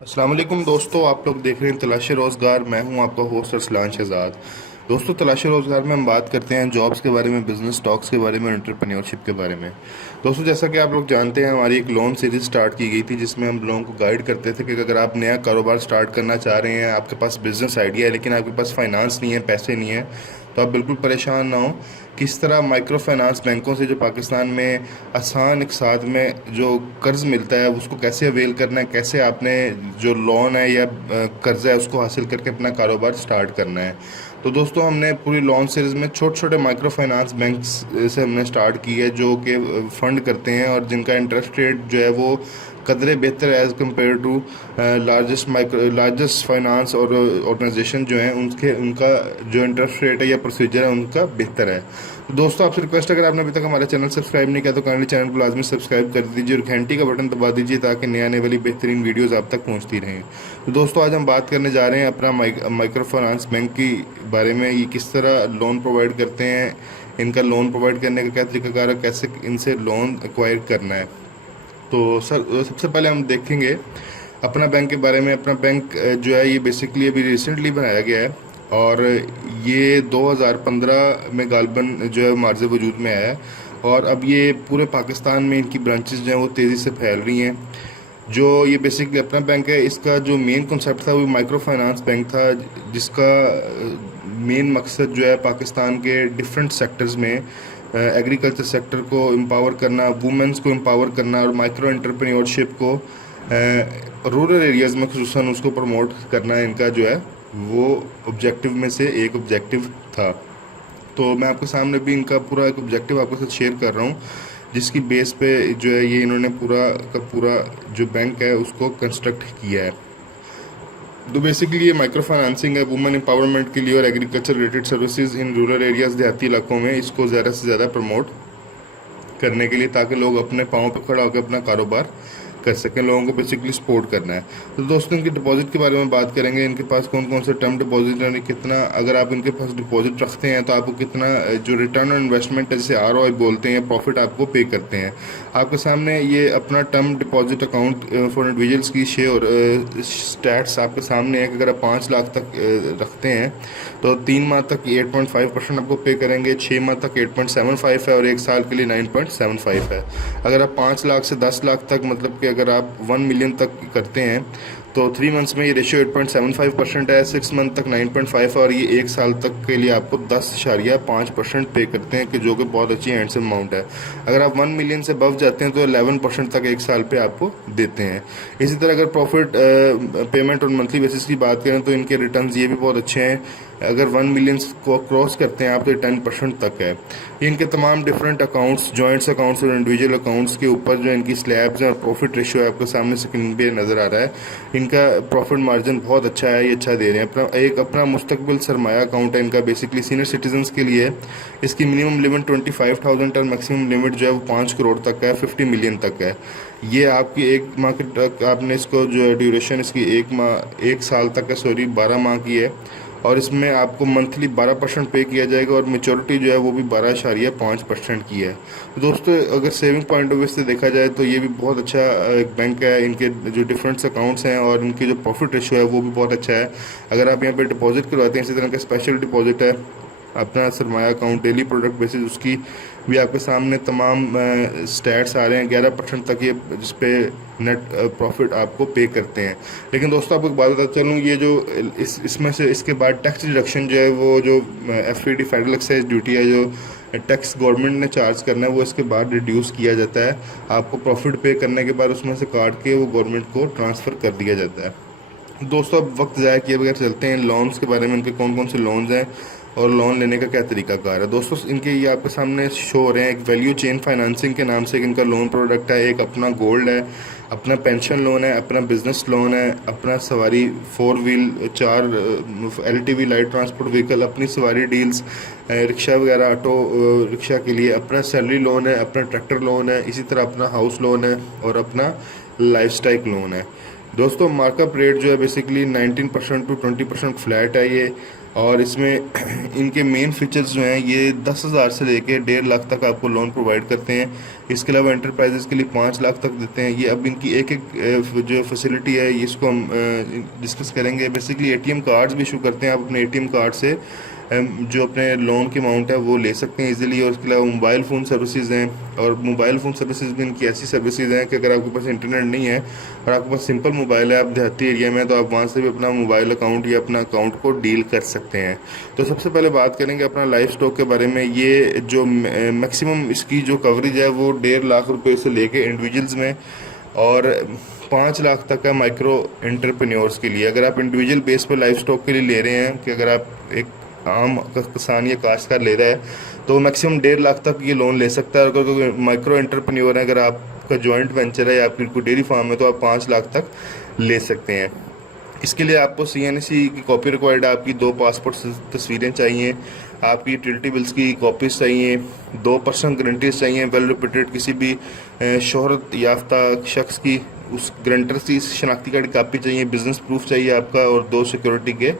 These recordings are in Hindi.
अस्सलाम वालेकुम दोस्तों, आप लोग देख रहे हैं तलाश रोज़गार। मैं हूं आपका होस्ट अरसलान शहजाद। दोस्तों, तलाश रोज़गार में हम बात करते हैं जॉब्स के बारे में, बिजनेस स्टॉक्स के बारे में, एंटरप्रेन्योरशिप के बारे में। दोस्तों, जैसा कि आप लोग जानते हैं, हमारी एक लोन सीरीज स्टार्ट की गई थी जिसमें हम लोगों को गाइड करते थे कि अगर आप नया कारोबार स्टार्ट करना चाह रहे हैं, आपके पास बिजनेस आइडिया है लेकिन आपके पास फाइनेंस नहीं है, पैसे नहीं है, तो आप बिल्कुल परेशान ना हो। किस तरह माइक्रो फाइनेंस बैंकों से जो पाकिस्तान में आसान एक साथ में जो कर्ज मिलता है उसको कैसे अवेल करना है, कैसे आपने जो लोन है या कर्जा है उसको हासिल करके अपना कारोबार स्टार्ट करना है। तो दोस्तों, हमने पूरी लोन सीरीज में छोटे छोटे माइक्रो फाइनेंस बैंक्स से हमने स्टार्ट की है जो कि फंड करते हैं और जिनका इंटरेस्ट रेट जो है वो कदरे बेहतर as compare to largest finance और ऑर्गेनाइजेशन जो हैं उनके उनका जो इंटरेस्ट रेट है या प्रोसीजर है उनका बेहतर है। तो दोस्तों, आपसे रिक्वेस्ट, अगर आपने अभी तक हमारा चैनल सब्सक्राइब नहीं किया तो काइंडली चैनल को लाजमी सब्सक्राइब कर दीजिए और घंटी का बटन दबा दीजिए ताकि नए आने वाली बेहतरीन वीडियोस आप तक पहुंचती रहें। तो दोस्तों, आज हम बात करने जा रहे हैं अपना माइक्रो फाइनेंस बैंक की बारे में। ये किस तरह लोन प्रोवाइड करते हैं, इनका लोन प्रोवाइड करने का क्या तरीकाकार है, कैसे इनसे लोन एक्वायर करना है। तो सर, सबसे पहले हम देखेंगे अपना बैंक के बारे में। अपना बैंक जो है ये बेसिकली अभी रिसेंटली बनाया गया है और ये 2015 में गालबन जो है मार्ज़ वजूद में आया है और अब ये पूरे पाकिस्तान में इनकी ब्रांचेस जो हैं वो तेज़ी से फैल रही हैं। जो ये बेसिकली अपना बैंक है, इसका जो मेन कॉन्सेप्ट था वो माइक्रो फाइनेंस बैंक था, जिसका मेन मकसद जो है पाकिस्तान के डिफरेंट सेक्टर्स में एग्रीकल्चर सेक्टर को एम्पावर करना, वुमेंस को एम्पावर करना और माइक्रो एंटरप्रेन्योरशिप को रूरल एरियाज़ में खुसूसन उसको प्रमोट करना, इनका जो है वो ऑब्जेक्टिव में से एक ऑब्जेक्टिव था। तो मैं आपके सामने भी इनका पूरा एक ऑब्जेक्टिव आपके साथ शेयर कर रहा हूँ जिसकी बेस पे जो है ये इन्होंने पूरा का पूरा जो बैंक है उसको कंस्ट्रक्ट किया है। तो बेसिकली ये माइक्रो फाइनेंसिंग है वुमेन एम्पावरमेंट के लिए और agriculture related services in rural areas, देहाती इलाकों में इसको ज़्यादा से ज़्यादा प्रमोट करने के लिए, ताकि लोग अपने पाँव पर खड़ा होकर अपना कारोबार कर सकें, लोगों को बेसिकली सपोर्ट करना है। तो दोस्तों, इनके डिपॉजिट के बारे में बात करेंगे। इनके पास कौन कौन से टर्म डिपॉजिट है, कितना अगर आप इनके पास डिपॉजिट रखते हैं तो आपको कितना जो रिटर्न ऑन इन्वेस्टमेंट है जिसे ROI बोलते हैं, प्रॉफिट आपको पे करते हैं। आपके सामने ये अपना term deposit account for individuals की शेयर स्टैट्स आपके सामने है कि अगर आप 5 लाख तक रखते हैं तो 3 माह तक 8.5% आपको पे करेंगे, 6 माह तक 8.75 है और 1 साल के लिए 9.75 है। अगर आप 5 लाख से 10 लाख तक, मतलब कि अगर आप 1 मिलियन तक करते हैं तो 3 मंथ्स में ये रेशियो 8.75% है, 6 मंथ तक 9.5 है और ये 1 साल तक के लिए आपको 10.5% पे करते हैं, कि जो कि बहुत अच्छी हैंडसम अमाउंट है। अगर आप 1 मिलियन से बव जाते हैं तो 11% तक 1 साल पे आपको देते हैं। इसी तरह अगर प्रॉफिट पेमेंट और मंथली बेसिस की बात करें तो इनके रिटर्न्स ये भी बहुत अच्छे हैं। अगर 1 मिलियन को क्रॉस करते हैं आप तो 10% तक है। इनके तमाम डिफरेंट अकाउंट्स, जॉइंट्स अकाउंट्स और इंडिविजुअल अकाउंट्स के ऊपर जो इनकी स्लैब्स हैं और प्रॉफिट रेशियो है आपके सामने स्क्रीन पे नज़र आ रहा है। इनका प्रॉफिट मार्जिन बहुत अच्छा है, ये अच्छा दे रहे हैं। अपना मुस्तकबिल सरमाया अकाउंट है इनका, बेसिकली सीनियर सिटीजन्स के लिए। इसकी मिनिमम लिमिट 25,000 और मैक्सिमम लिमिट जो है वो 5 करोड़ तक है, 50 मिलियन तक है। ये आपकी 1 माह के तक आपने इसको जो है ड्यूरेशन इसकी 1 साल तक है, सॉरी 12 माह की है और इसमें आपको मंथली 12% पे किया जाएगा और मेचोरिटी जो है वो भी 12.5% की है। तो दोस्तों, अगर सेविंग पॉइंट ऑफ व्यू से देखा जाए तो ये भी बहुत अच्छा एक बैंक है। इनके जो डिफरेंट्स अकाउंट्स हैं और इनकी जो प्रॉफिट रेशियो है वो भी बहुत अच्छा है। अगर आप यहाँ पे डिपॉजिट करवाते हैं, इसी तरह का स्पेशल डिपॉजिट है अपना सरमाया अकाउंट डेली प्रोडक्ट बेसिस, उसकी भी आपके सामने तमाम स्टैट्स आ रहे हैं। 11% तक ये जिस पे नेट प्रॉफिट आपको पे करते हैं। लेकिन दोस्तों, आपको एक बात बताता चलूँ, ये जो इसमें से इसके बाद टैक्स डिडक्शन जो है वो जो FED फेडरल एक्साइज ड्यूटी है, जो टैक्स गवर्नमेंट ने चार्ज करना है, वो इसके बाद रिड्यूस किया जाता है। आपको प्रॉफिट पे करने के बाद उसमें से काट के वो गवर्नमेंट को ट्रांसफ़र कर दिया जाता है। दोस्तों, अब वक्त ज़ाया किए बगैर चलते हैं लोन्स के बारे में। इनके कौन कौन से लोन्स हैं और लोन लेने का क्या तरीकाकार है। दोस्तों, इनके ये आपके सामने शो हो रहे हैं। एक वैल्यू चेन फाइनेंसिंग के नाम से इनका लोन प्रोडक्ट है, एक अपना गोल्ड है, अपना पेंशन लोन है, अपना बिजनेस लोन है, अपना सवारी 4 wheel 4 LTV light transport vehicle, अपनी सवारी डील्स, रिक्शा वगैरह, ऑटो रिक्शा के लिए, अपना सैलरी लोन है, अपना ट्रैक्टर लोन है, इसी तरह अपना हाउस लोन है और अपना लाइफस्टाइल लोन है। दोस्तों, मार्कअप रेट जो है बेसिकली 19% टू 20% फ्लैट है। ये और इसमें इनके मेन फीचर्स जो हैं ये 10,000 से लेके 1.5 लाख तक आपको लोन प्रोवाइड करते हैं। इसके अलावा एंटरप्राइजेस के लिए 5 लाख तक देते हैं। ये अब इनकी एक एक जो फैसिलिटी है ये इसको हम डिस्कस करेंगे। बेसिकली एटीएम कार्ड्स भी इशू करते हैं। आप अपने एटीएम कार्ड से जो अपने लोन की अमाउंट है वो ले सकते हैं इजीली। और इसके अलावा मोबाइल फ़ोन सर्विसेज हैं, और मोबाइल फ़ोन सर्विसेज भी इनकी ऐसी सर्विसेज हैं कि अगर आपके पास इंटरनेट नहीं है और आपके पास सिंपल मोबाइल है, आप देहाती एरिया में, तो आप वहाँ से भी अपना मोबाइल अकाउंट या अपना अकाउंट को डील कर सकते हैं। तो सबसे पहले बात करेंगे अपना लाइफ स्टॉक के बारे में। ये जो मैक्सिमम इसकी जो कवरेज है वो 1.5 लाख रुपये से लेके इंडिविजुअल्स में और 5 लाख तक है माइक्रो एंटरप्रेन्योर्स के लिए। अगर आप इंडिविजुअल बेस पर लाइफ स्टॉक के लिए ले रहे हैं कि अगर आप एक आम किसान या काश्तकार ले रहा है तो मैक्सिमम 1.5 लाख तक ये लोन ले सकता है। अगर माइक्रो एंटरप्रेन्योर है, अगर आपका जॉइंट वेंचर है या आपकी कोई डेयरी फार्म है, तो आप 5 लाख तक ले सकते हैं। इसके लिए आपको CNSE की कॉपी रिक्वायर्ड है, आपकी 2 पासपोर्ट तस्वीरें चाहिए, आपकी यूटिलिटी बिल्स की कॉपीज चाहिए, 2 पर्सनल गारंटीज चाहिए वेल रिप्यूटेड किसी भी शोहरत याफ्ता शख्स की, उस गारंटर की शनाख्ती कार्ड की कापी चाहिए, बिजनेस प्रूफ चाहिए आपका, और 2 सिक्योरिटी के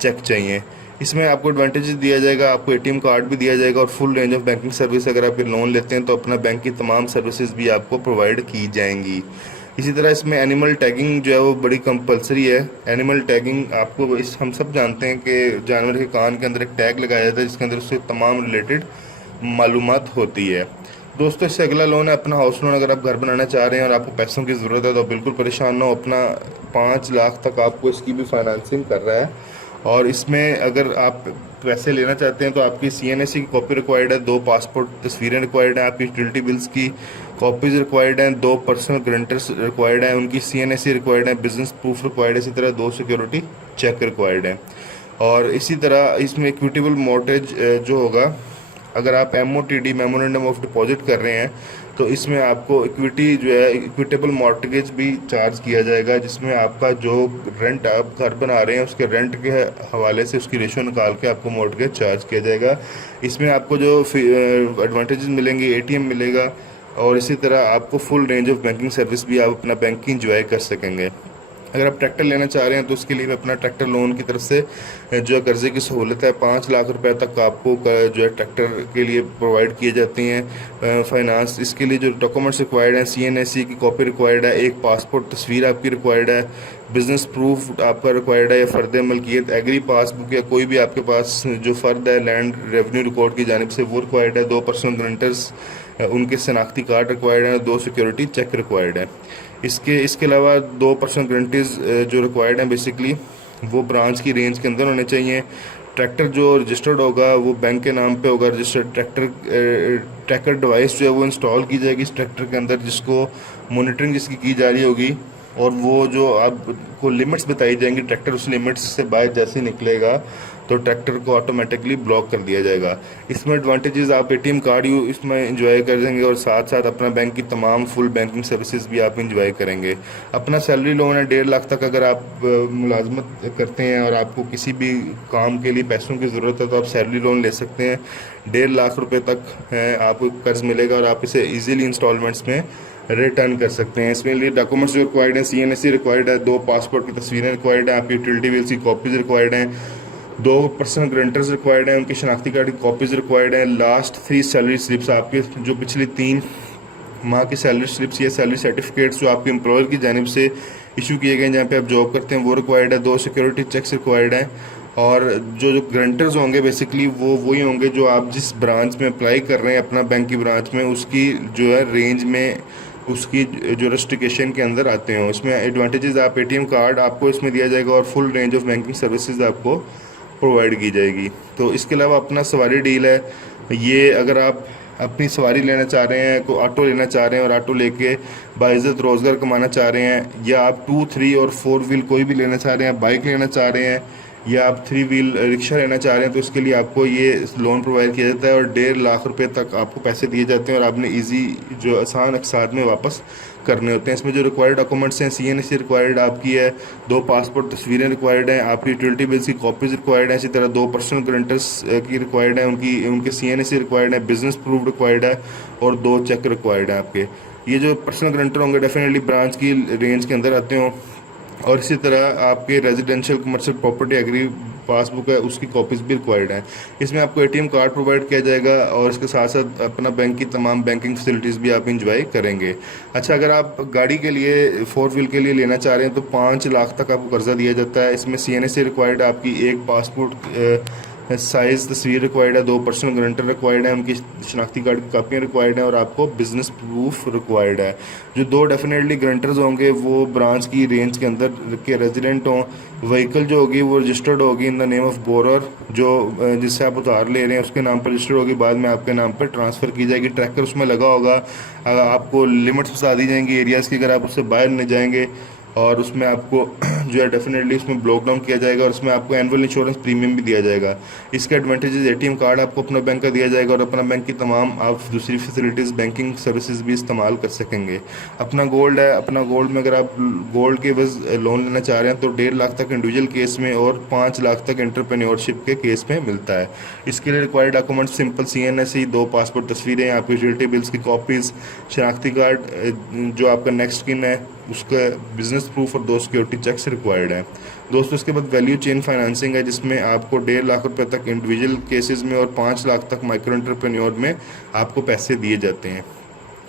चेक चाहिए। इसमें आपको एडवांटेजेस दिया जाएगा, आपको एटीएम कार्ड भी दिया जाएगा और full range of banking service. अगर आप ये लोन लेते हैं तो अपना बैंक की तमाम सर्विसेज भी आपको प्रोवाइड की जाएंगी। इसी तरह इसमें एनिमल टैगिंग जो है वो बड़ी कंपलसरी है। एनिमल टैगिंग आपको हम सब जानते हैं कि जानवर के कान के अंदर एक टैग लगाया जाता है जिसके अंदर उससे तमाम रिलेटेड मालूमात होती है। दोस्तों, इससे अगला लोन है अपना हाउस लोन। अगर आप घर बनाना चाह रहे हैं और आपको पैसों की ज़रूरत है तो बिल्कुल परेशान ना हो, अपना 5 लाख तक आपको इसकी भी फाइनेंसिंग कर रहा है। और इसमें अगर आप पैसे लेना चाहते हैं तो आपकी CNSE की कॉपी रिक्वायर्ड है, 2 पासपोर्ट तस्वीरें रिक्वायर्ड हैं, आपकी यूटिलिटी बिल्स की कॉपीज़ रिक्वायर्ड हैं, 2 पर्सनल गारंटर्स रिक्वायर्ड हैं, उनकी CNSE रिक्वायर्ड है, बिजनेस प्रूफ रिक्वायर्ड है, इसी तरह 2 सिक्योरिटी चेक रिक्वायर्ड है। और इसी तरह इसमें इक्विटेबल मॉर्टगेज जो होगा, अगर आप MOTD मेमोरेंडम ऑफ डिपॉजिट कर रहे हैं तो इसमें आपको इक्विटी जो है इक्विटेबल मॉर्टगेज भी चार्ज किया जाएगा, जिसमें आपका जो रेंट आप घर बना रहे हैं उसके रेंट के हवाले से उसकी रेशो निकाल के आपको मॉर्टगेज चार्ज किया जाएगा। इसमें आपको जो एडवांटेजेस मिलेंगे, ATM मिलेगा, और इसी तरह आपको full range of banking service भी आप अपना बैंकिंग इंजॉय कर सकेंगे। अगर आप ट्रैक्टर लेना चाह रहे हैं तो उसके लिए भी अपना ट्रैक्टर लोन की तरफ से जो है कर्जे की सहूलत है। 5 लाख रुपए तक आपको जो है ट्रैक्टर के लिए प्रोवाइड किए जाते हैं फाइनेंस। इसके लिए जो डॉक्यूमेंट्स रिक्वायर्ड हैं, CNSE की कॉपी रिक्वायर्ड है, एक पासपोर्ट तस्वीर आपकी रिक्वायर्ड है, बिजनेस प्रूफ आपका रिक्वायर्ड है, या फ़र्द मलकियत एग्री पासबुक या कोई भी आपके पास जो फ़र्द है लैंड रेवेन्यू रिकॉर्ड की जानिब से वो रिक्वायर्ड है, 2 पर्सनल गारंटर्स उनके शनाख्ती कार्ड रिक्वायर्ड है, 2 सिक्योरिटी चेक रिक्वायर्ड है। इसके अलावा 2 पर्सनल गारंटीज जो रिक्वायर्ड हैं बेसिकली वो ब्रांच की रेंज के अंदर होने चाहिए। ट्रैक्टर जो रजिस्टर्ड होगा वो बैंक के नाम पे होगा। रजिस्टर्ड ट्रैकर डिवाइस जो है वो इंस्टॉल की जाएगी इस ट्रैक्टर के अंदर, जिसको मॉनिटरिंग जिसकी की जा रही होगी, और वो जो आपको लिमिट्स बताई जाएंगी, ट्रैक्टर उस लिमिट्स से बाहर जैसे ही निकलेगा तो ट्रैक्टर को ऑटोमेटिकली ब्लॉक कर दिया जाएगा। इसमें एडवांटेजेस, आप ATM कार्ड इसमें एंजॉय करेंगे और साथ साथ अपना बैंक की तमाम फुल बैंकिंग सर्विसेज भी आप एंजॉय करेंगे। अपना सैलरी लोन है 1.5 लाख तक। अगर आप मुलाजमत करते हैं और आपको किसी भी काम के लिए पैसों की ज़रूरत है तो आप सैलरी लोन ले सकते हैं। 1.5 लाख रुपये तक आपको कर्ज मिलेगा और आप इसे ईजीली इंस्टॉलमेंट्स में रिटर्न कर सकते हैं। इसमें लिए डॉक्यूमेंट्स जो रिक्वायर्ड हैं, CNSE रिक्वायर्ड है, 2 पासपोर्ट की तस्वीरें रिक्वायर्ड हैं, आपकी यूटिलिटी बिल्स की कॉपीज़ रिक्वायर्ड हैं, 2 पर्सनल गारंटर्स रिक्वायर्ड हैं, उनकी शनाख्ती कार्ड की कॉपीज़ रिक्वायर्ड हैं, लास्ट 3 सैलरी स्लिप्स, आपके जो पिछली 3 माह की सैलरी स्लिप्स या सैलरी सर्टिफिकेट्स जो आपके एम्प्लॉयर की जानिब से इशू किए गए जहाँ पे आप जॉब करते हैं वो रिक्वायर्ड है, 2 सिक्योरिटी चेक्स रिक्वायर्ड हैं। और जो गारंटर्स होंगे बेसिकली वो वही होंगे जो आप जिस ब्रांच में अप्लाई कर रहे हैं अपना बैंक की ब्रांच में, उसकी जो है रेंज में उसकी जो रजिस्ट्रिकेशन के अंदर आते हैं। इसमें एडवांटेजेस, आप ATM कार्ड आपको इसमें दिया जाएगा और full range of banking services आपको प्रोवाइड की जाएगी। तो इसके अलावा अपना सवारी डील है। ये अगर आप अपनी सवारी लेना चाह रहे हैं, कोई ऑटो लेना चाह रहे हैं और ऑटो लेके बाइज़्ज़त रोज़गार कमाना चाह रहे हैं, या आप 2, 3 और 4 व्हील कोई भी लेना चाह रहे हैं, बाइक लेना चाह रहे हैं, या आप 3 व्हील रिक्शा लेना चाह रहे हैं, तो उसके लिए आपको ये लोन प्रोवाइड किया जाता है और 1.5 लाख रुपए तक आपको पैसे दिए जाते हैं और आपने इजी जो आसान अकसाद में वापस करने होते हैं। इसमें जो रिक्वायर्ड डॉक्यूमेंट्स हैं, CNSE रिक्वायर्ड आपकी है, 2 पासपोर्ट तस्वीरें रिक्वायर्ड हैं, आपकी यूटिलिटी बिल्स की कॉपीज़ रिक्वायर्ड हैं, इसी तरह 2 पर्सनल गारंटर्स की रिक्वायर्ड है, उनके CNSE रिक्वायर्ड है, बिजनेस प्रूफ रिक्वायर्ड है, और 2 चेक रिक्वायर्ड है आपके। ये जो पर्सनल गारंटर होंगे डेफिनेटली ब्रांच की रेंज के अंदर आते हों। और इसी तरह आपके residential commercial property agri passbook है उसकी कॉपीज़ भी रिक्वायर्ड हैं। इसमें आपको एटीएम कार्ड प्रोवाइड किया जाएगा और इसके साथ साथ अपना बैंक की तमाम बैंकिंग फैसिलिटीज़ भी आप इंजॉय करेंगे। अच्छा, अगर आप गाड़ी के लिए 4 व्हील के लिए लेना चाह रहे हैं तो 5 लाख तक आपको कर्जा दिया जाता है। इसमें CNSE रिक्वायर्ड है, आपकी एक पासपोर्ट साइज़ तस्वीर रिक्वायर्ड है, 2 पर्सनल गारंटर रिक्वायर्ड है, उनकी शनाख्ती कार्ड की कापियाँ रिक्वायर्ड हैं और आपको बिजनेस प्रूफ रिक्वायर्ड है। जो 2 डेफिनेटली गारंटर्स होंगे वो ब्रांच की रेंज के अंदर के रेजिडेंट हों। व्हीकल जो होगी वो रजिस्टर्ड होगी in the name of borer, जो जिससे आप उधार ले रहे हैं उसके नाम पर रजिस्टर्ड होगी, बाद में आपके नाम पर ट्रांसफ़र की जाएगी। ट्रैकर उसमें लगा होगा, आपको लिमिट्स बता दी जाएंगी एरियाज़ की, अगर आप उससे बाहर नहीं जाएंगे और उसमें आपको जो है डेफिनेटली उसमें ब्लॉक डाउन किया जाएगा और उसमें आपको एनुअल इंश्योरेंस प्रीमियम भी दिया जाएगा। इसके एडवांटेजेस, एटीएम कार्ड आपको अपना बैंक का दिया जाएगा और अपना बैंक की तमाम आप दूसरी फैसिलिटीज़ बैंकिंग सर्विसेज भी इस्तेमाल कर सकेंगे। अपना गोल्ड है, अपना गोल्ड में अगर आप गोल्ड के बस लोन लेना चाह रहे हैं तो 1.5 लाख तक इंडिविजुअल केस में और 5 लाख तक एंटरप्रेन्योरशिप के केस में मिलता है। इसके लिए required document simple CNSE, 2 passport तस्वीरें, आपकी यूटिलिटी बिल्स की कॉपीज़, शनाख्ती कार्ड जो आपका नेक्स्ट किन है उसका बिजनेस प्रूफ और 2 सिक्योरिटी चेक्स रिक्वायर्ड है। दोस्तों, इसके बाद वैल्यू चेन फाइनेंसिंग है जिसमें आपको 1.5 लाख रुपए तक इंडिविजुअल केसेस में और 5 लाख तक माइक्रो एंटरप्रेन्योर में आपको पैसे दिए जाते हैं।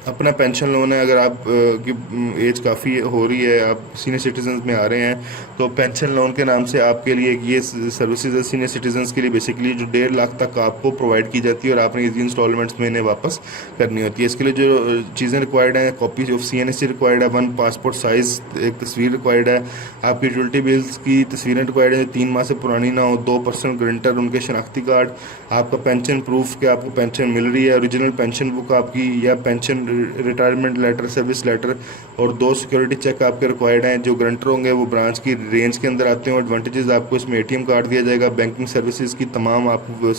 अपना पेंशन लोन है, अगर आप की एज काफ़ी हो रही है, आप सीनियर सिटीजन में आ रहे हैं तो पेंशन लोन के नाम से आपके लिए ये सर्विसेज है सीनियर सिटीजन्स के लिए बेसिकली, जो 1.5 लाख तक आपको प्रोवाइड की जाती है और आपने इसी इंस्टॉलमेंट्स में इन्हें वापस करनी होती है। इसके लिए जो चीज़ें रिक्वायर्ड हैं, कॉपी ऑफ CNSE रिक्वायर्ड है, 1 पासपोर्ट साइज़ एक तस्वीर रिक्वायर्ड है, आपकी यूटिलिटी बिल्स की तस्वीरें रिक्वायर्ड है 3 माह से पुरानी ना हो, 2 पर्सनल गारंटर, उनके शनाख्ती कार्ड, आपका पेंशन प्रूफ कि आपको पेंशन मिल रही है, ओरिजिनल पेंशन बुक आपकी या pension retirement letter, service letter और 2 सिक्योरिटी चेक आपके रिक्वायर्ड हैं। जो गारंटर होंगे वो ब्रांच की रेंज के अंदर आते हैं। एडवांटेजेस आपको इसमें एटीएम कार्ड दिया जाएगा, बैंकिंग सर्विसेज की तमाम आप जो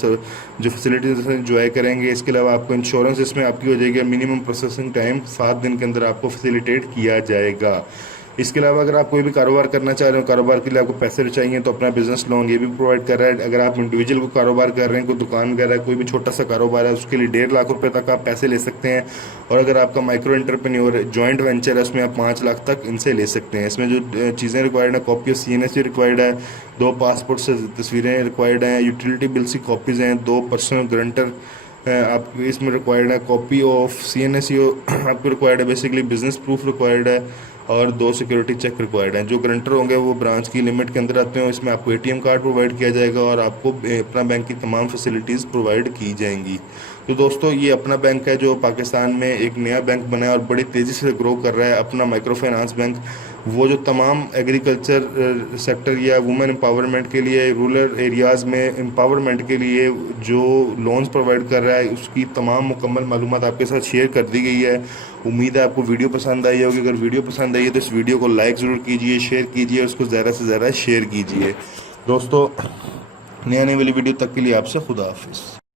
फैसिलिटीज इंजॉय करेंगे। इसके अलावा आपको इंश्योरेंस इसमें आपकी हो जाएगी, मिनिमम प्रोसेसिंग टाइम 7 दिन के अंदर आपको फैसिलिटेट किया जाएगा। इसके अलावा अगर आप कोई भी कारोबार करना चाह रहे हो, कारोबार के लिए आपको पैसे चाहिए तो अपना बिजनेस लोन ये भी प्रोवाइड कर रहा है। अगर आप इंडिविजुअल को कारोबार कर रहे हैं, कोई दुकान कर रहा है, कोई भी छोटा सा कारोबार है, उसके लिए 1.5 लाख रुपए तक आप पैसे ले सकते हैं। और अगर आपका माइक्रो एंटरप्रेन्योर जॉइंट वेंचर है उसमें आप 5 लाख तक इनसे ले सकते हैं। इसमें जो चीज़ें रिक्वायर्ड है, कॉपी ऑफ CNSE रिक्वायर्ड है, 2 पासपोर्ट से तस्वीरें रिक्वायर्ड हैं, यूटिलिटी बिल्स की कॉपीज़ हैं, 2 पर्सनल गारंटर आप इसमें रिक्वायर्ड है, कॉपी ऑफ CNSE आपको रिक्वायर्ड है, बेसिकली बिजनेस प्रूफ रिक्वायर्ड है और 2 सिक्योरिटी चेक रिक्वायर्ड हैं। जो गारंटर होंगे वो ब्रांच की लिमिट के अंदर आते हैं। इसमें आपको एटीएम कार्ड प्रोवाइड किया जाएगा और आपको अपना बैंक की तमाम फैसिलिटीज़ प्रोवाइड की जाएंगी। तो दोस्तों, ये अपना बैंक है जो पाकिस्तान में एक नया बैंक बना है और बड़ी तेज़ी से ग्रो कर रहा है। अपना माइक्रो फाइनेंस बैंक वो जो तमाम एग्रीकल्चर सेक्टर या वुमेन एम्पावरमेंट के लिए, रूरल एरियाज़ में एम्पावरमेंट के लिए जो लोन्स प्रोवाइड कर रहा है उसकी तमाम मुकम्मल मालूमात आपके साथ शेयर कर दी गई है। उम्मीद है आपको वीडियो पसंद आई होगी। अगर वीडियो पसंद आई है तो इस वीडियो को लाइक ज़रूर कीजिए, शेयर कीजिए और उसको ज़्यादा से ज़्यादा शेयर कीजिए। दोस्तों, नई आने वाली वीडियो तक के लिए आपसे खुदा हाफिज़।